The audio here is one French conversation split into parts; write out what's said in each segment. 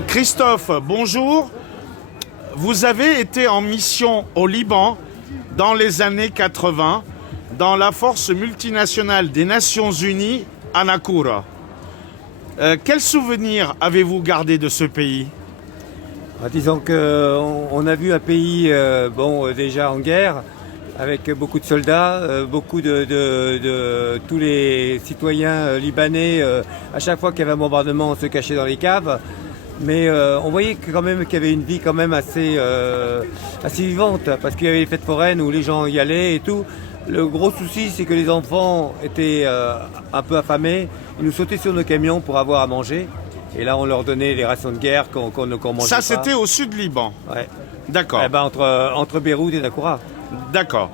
Christophe, bonjour. Vous avez été en mission au Liban dans les années 80 dans la force multinationale des Nations Unies à Nakoura. Quel souvenir avez-vous gardé de ce pays? Disons qu'on a vu un pays déjà en guerre, avec beaucoup de soldats, beaucoup de tous les citoyens libanais. À chaque fois qu'il y avait un bombardement, on se cachait dans les caves. Mais on voyait quand même qu'il y avait une vie quand même assez vivante, parce qu'il y avait les fêtes foraines où les gens y allaient et tout. Le gros souci, c'est que les enfants étaient un peu affamés. Ils nous sautaient sur nos camions pour avoir à manger. Et là, on leur donnait les rations de guerre qu'on mangeait pas. Ça, c'était au sud Liban. Ouais. D'accord. Eh ben, entre Beyrouth et Nakoura. D'accord.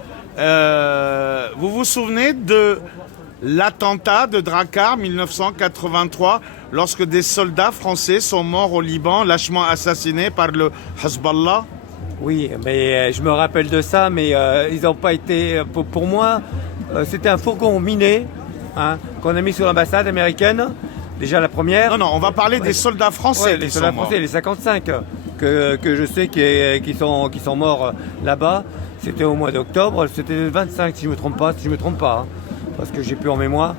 Vous vous souvenez de l'attentat de Drakkar 1983, lorsque des soldats français sont morts au Liban, lâchement assassinés par le Hezbollah? Oui, mais je me rappelle de ça, mais ils n'ont pas été... Pour moi, c'était un fourgon miné qu'on a mis sur l'ambassade américaine, déjà la première. Non, on va parler des soldats français. Les soldats français, les 55, que je sais qui sont morts là-bas. C'était au mois d'octobre, c'était le 25 si je ne me trompe pas, parce que j'ai plus en mémoire.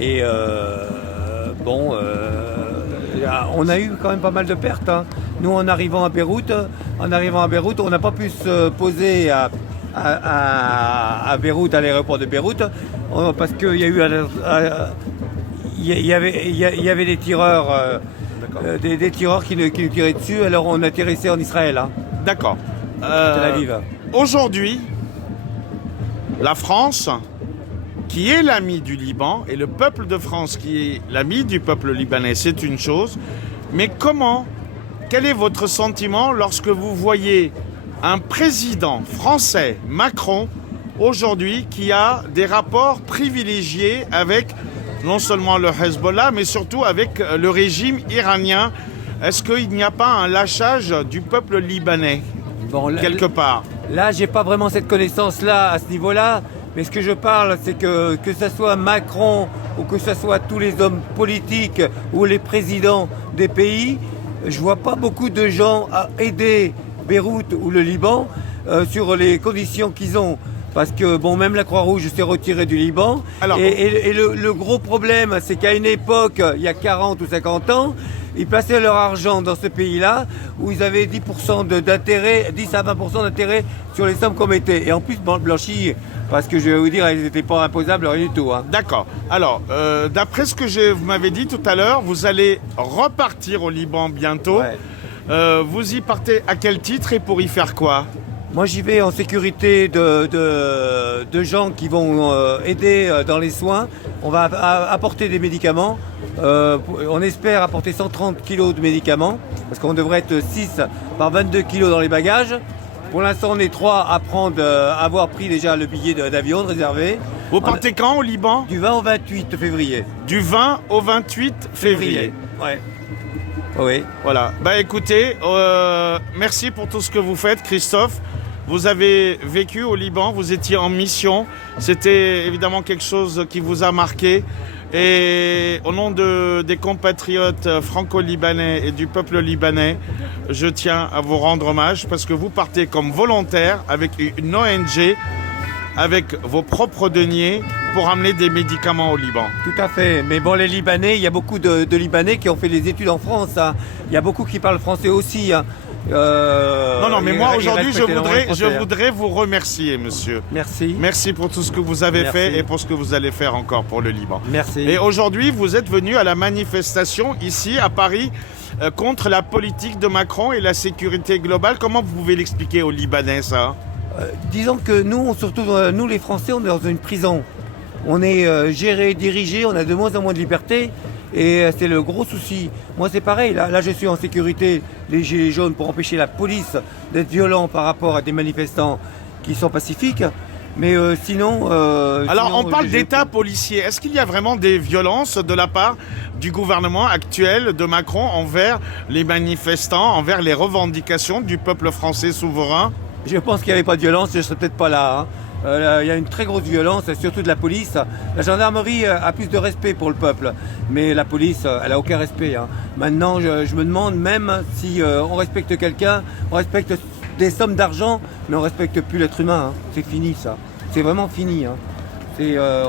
Et on a eu quand même pas mal de pertes. Nous, en arrivant à Beyrouth, on n'a pas pu se poser à Beyrouth, à l'aéroport de Beyrouth, parce qu'il y a eu il y avait des tireurs, des tireurs qui nous tiraient dessus. Alors on a atterrissé en Israël. D'accord. Tel Aviv. Aujourd'hui, la France, qui est l'ami du Liban, et le peuple de France, qui est l'ami du peuple libanais, c'est une chose. Mais quel est votre sentiment lorsque vous voyez un président français, Macron, aujourd'hui, qui a des rapports privilégiés avec non seulement le Hezbollah, mais surtout avec le régime iranien? Est-ce qu'il n'y a pas un lâchage du peuple libanais, quelque part? Là, j'ai pas vraiment cette connaissance-là, à ce niveau-là. Mais ce que je parle, c'est que ce soit Macron ou que ce soit tous les hommes politiques ou les présidents des pays, je vois pas beaucoup de gens à aider Beyrouth ou le Liban sur les conditions qu'ils ont. Parce que, même la Croix-Rouge s'est retirée du Liban. Alors, et le gros problème, c'est qu'à une époque, il y a 40 ou 50 ans, ils plaçaient leur argent dans ce pays-là, où ils avaient 10% d'intérêt, 10 à 20% d'intérêt sur les sommes qu'on mettait. Et en plus, blanchis, parce que je vais vous dire, ils n'étaient pas imposables, rien du tout. D'accord. Alors, d'après ce que vous m'avez dit tout à l'heure, vous allez repartir au Liban bientôt. Ouais. Vous y partez à quel titre et pour y faire quoi? Moi, j'y vais en sécurité de gens qui vont aider dans les soins. On va apporter des médicaments. On espère apporter 130 kilos de médicaments, parce qu'on devrait être 6 par 22 kilos dans les bagages. Pour l'instant, on est 3 à avoir pris déjà le billet d'avion réservé. Vous partez quand au Liban? Du 20 au 28 février. Du 20 au 28 février. Ouais. Oui. Voilà. Écoutez, merci pour tout ce que vous faites, Christophe. Vous avez vécu au Liban, vous étiez en mission. C'était évidemment quelque chose qui vous a marqué. Et au nom des compatriotes franco-libanais et du peuple libanais, je tiens à vous rendre hommage parce que vous partez comme volontaire avec une ONG, avec vos propres deniers, pour amener des médicaments au Liban. Tout à fait. Mais les Libanais, il y a beaucoup de Libanais qui ont fait des études en France. Il y a beaucoup qui parlent français aussi. Mais moi aujourd'hui, je voudrais vous remercier, monsieur. Merci. Merci pour tout ce que vous avez fait et pour ce que vous allez faire encore pour le Liban. Merci. Et aujourd'hui, vous êtes venu à la manifestation ici à Paris contre la politique de Macron et la sécurité globale. Comment vous pouvez l'expliquer aux Libanais, ça? Disons que nous les Français, on est dans une prison. On est géré, dirigé, on a de moins en moins de liberté. Et c'est le gros souci. Moi, c'est pareil. Là, je suis en sécurité, les gilets jaunes, pour empêcher la police d'être violent par rapport à des manifestants qui sont pacifiques. Mais sinon... Alors, on parle d'État policier. Est-ce qu'il y a vraiment des violences de la part du gouvernement actuel de Macron envers les manifestants, envers les revendications du peuple français souverain? Je pense qu'il n'y avait pas de violence, je ne serais peut-être pas là. Il y a une très grosse violence, surtout de la police. La gendarmerie a plus de respect pour le peuple, mais la police, elle a aucun respect, hein. Maintenant, je me demande même si on respecte quelqu'un, on respecte des sommes d'argent, mais on respecte plus l'être humain, hein. C'est fini ça. C'est vraiment fini, hein.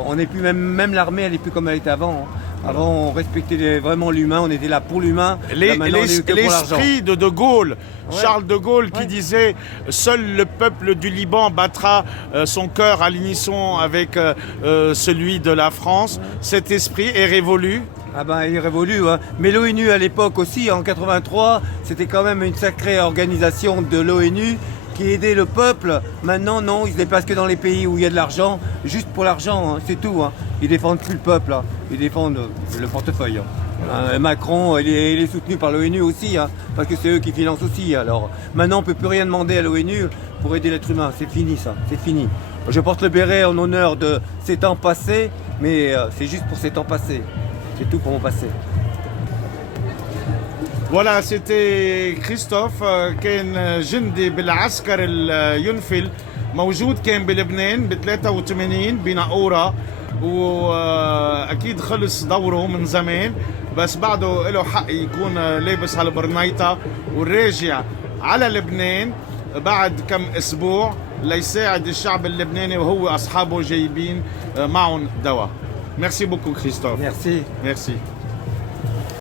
On n'est plus même l'armée, elle n'est plus comme elle était avant, hein. Avant, on respectait vraiment l'humain, on était là pour l'humain. L'esprit de Gaulle, Ouais. Charles de Gaulle, qui Ouais. disait « Seul le peuple du Liban battra son cœur à l'unisson avec celui de la France », cet esprit est révolu. Ah ben, il est révolu, hein. Mais l'ONU à l'époque aussi, en 83, c'était quand même une sacrée organisation de l'ONU qui aidait le peuple. Maintenant, non, ils se déplacent que dans les pays où il y a de l'argent, juste pour l'argent, hein, c'est tout, hein. Ils défendent plus le peuple, hein. Ils défendent le portefeuille, hein. Macron, il est soutenu par l'ONU aussi, hein, parce que c'est eux qui financent aussi. Alors maintenant, on ne peut plus rien demander à l'ONU pour aider l'être humain. C'est fini, ça, c'est fini. Je porte le béret en honneur de ces temps passés, mais c'est juste pour ces temps passés. C'est tout pour mon passé. Voilà, c'était Christophe كان جندي بالعسكر اليونفل موجود كان بلبنان ب 83 بناقورة واكيد خلص دوره من زمان بس بعده له حق يكون لابس هالبرنيطة وراجع على لبنان بعد كم اسبوع ليساعد الشعب اللبناني وهو اصحابه جايبين معهم دواء. Merci beaucoup Christophe. Merci. Merci.